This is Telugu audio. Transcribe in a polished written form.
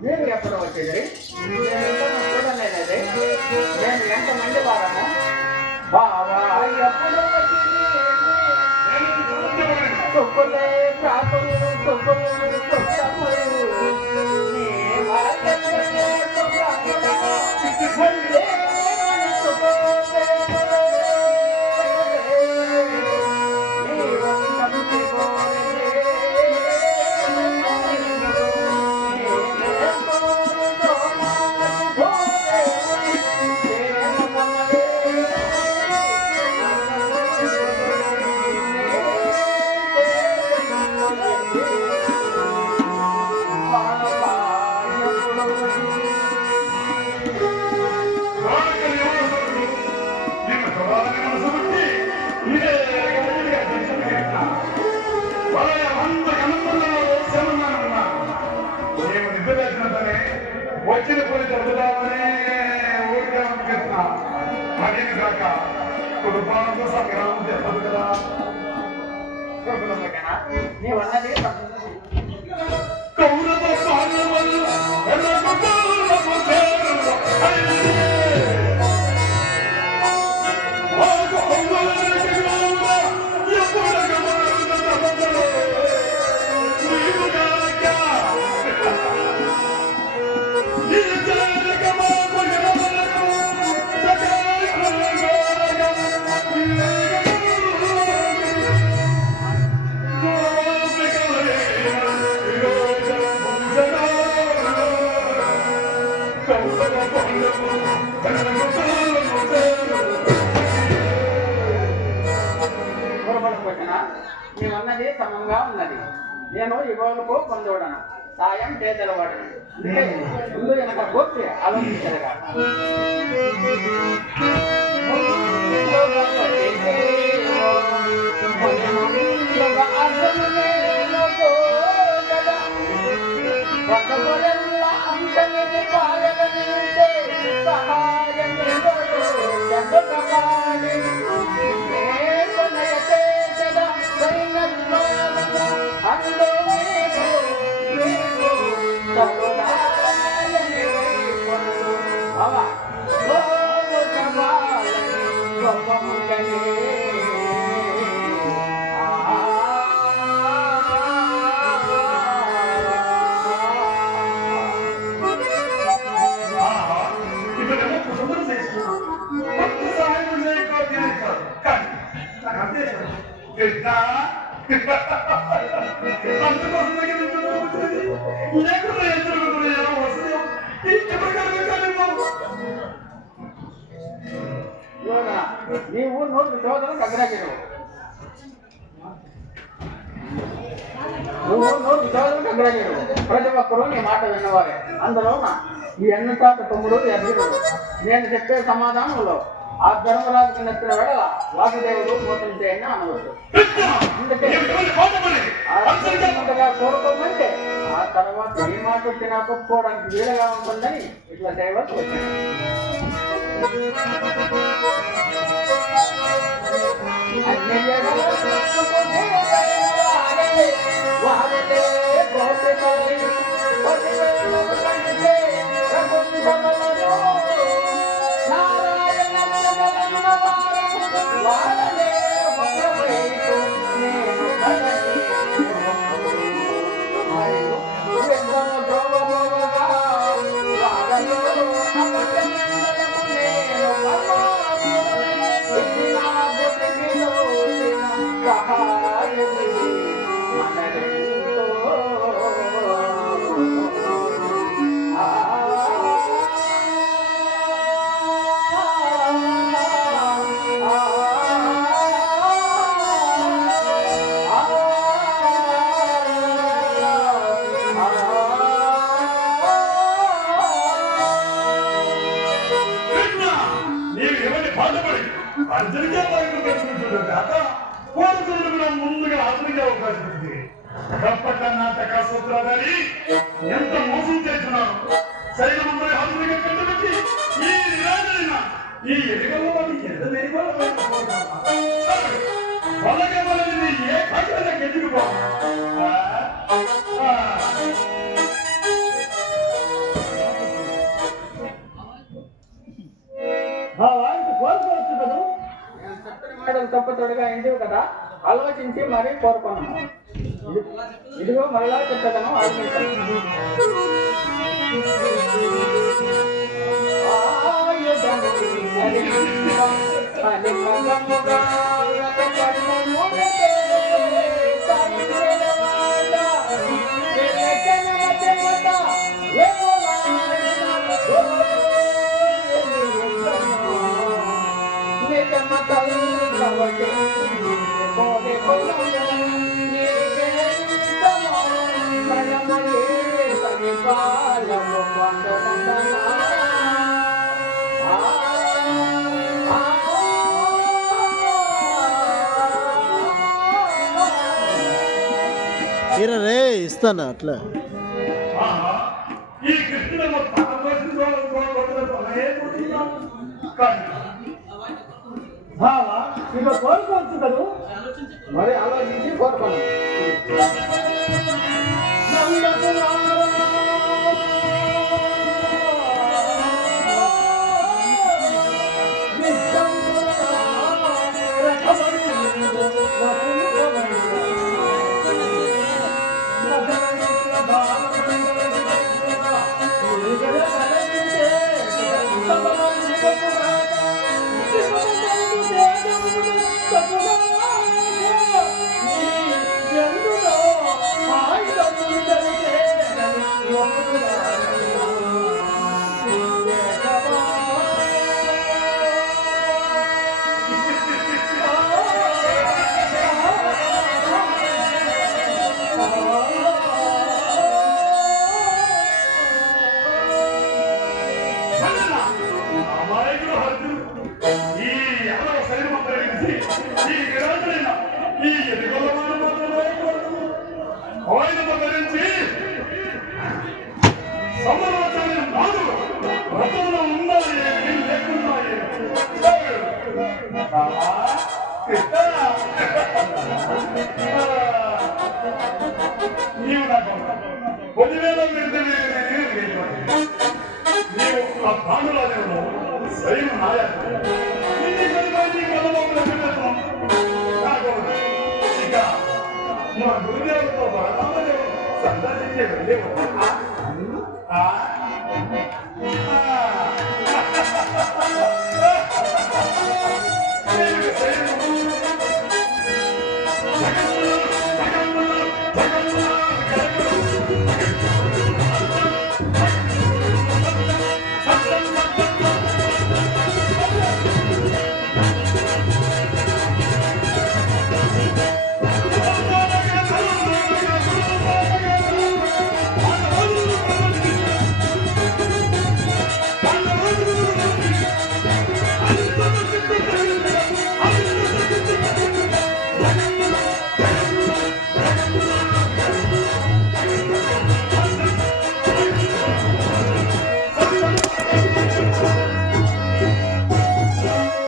మీరు ఎప్పుడు వచ్చేది చూడలేదే నేను ఎంతమంది వారము బావా ఎప్పుడు సొప్పులే ప్రాతులు సొప్పులు వచ్చిన పని జరుగుతామని ఊరికే అనిపిస్తున్నా అదేమి కాక కుటుంబాలతో సంగ్రామం చేస్తుంది కదా నీవన్నది కౌరవ నీవన్నది సమంగా ఉన్నది. నేను ఇవాళకు పొందవడను సాయం చేతలవాడను అంటే ముందు వెనక గోప్తి ఆలోచించదుగా నీవు నోటు చోదలకు అగ్రగిరు నువ్వు నోటు చోదలకు అగ్రగిరు ప్రతి ఒక్కరూ నీ మాట విన్నవారే. అందులో ఈ ఎన్నటాట తమ్ముడు ఎదురు నేను చెప్పే సమాధానంలో ఆ ధర్మరాజుకి నచ్చిన వేళ వాసుదేవుడు మోసం చేయని అనవచ్చు. అందుకే ముందుగా కోరుకోమంటే ఆ తర్వాత ఈ మాట వచ్చినా కొట్టుకోవడానికి వీలుగా ఉంటుందని ఇట్లా చేయవలసి వచ్చింది. అన్ని వారలే కోటి తల్లి ముందుగా అతనికి అవకాశం ఉంది. కప్పట నాటక సూత్రాన్ని ఎంత మోసం చేస్తున్నాను. సైనికులు హద్దుగా కట్టుబెట్టి ఈ నిరాజైన ఈ ఎలుగలో వాళ్ళకే వాళ్ళని ఏ కాకుండా గెలుచుకుపో. తప్పతోడుగా ఇంటివి కదా, ఆలోచించి మరీ కోరుకున్నాము. ఇదిగో మరలా చెప్పేదను రే ఇస్తాను అట్లా. ఈ కృష్ణుడు ఇక కోరుకోవచ్చు కదా, మరి ఆలోచించి కోరుకోను. నీవు నాకు 10,000 నీవు ఆ పాండురాజులో స్వయం నాయకు ఇక మా గురుదేవులతో సందర్శించే వెళ్ళేవు.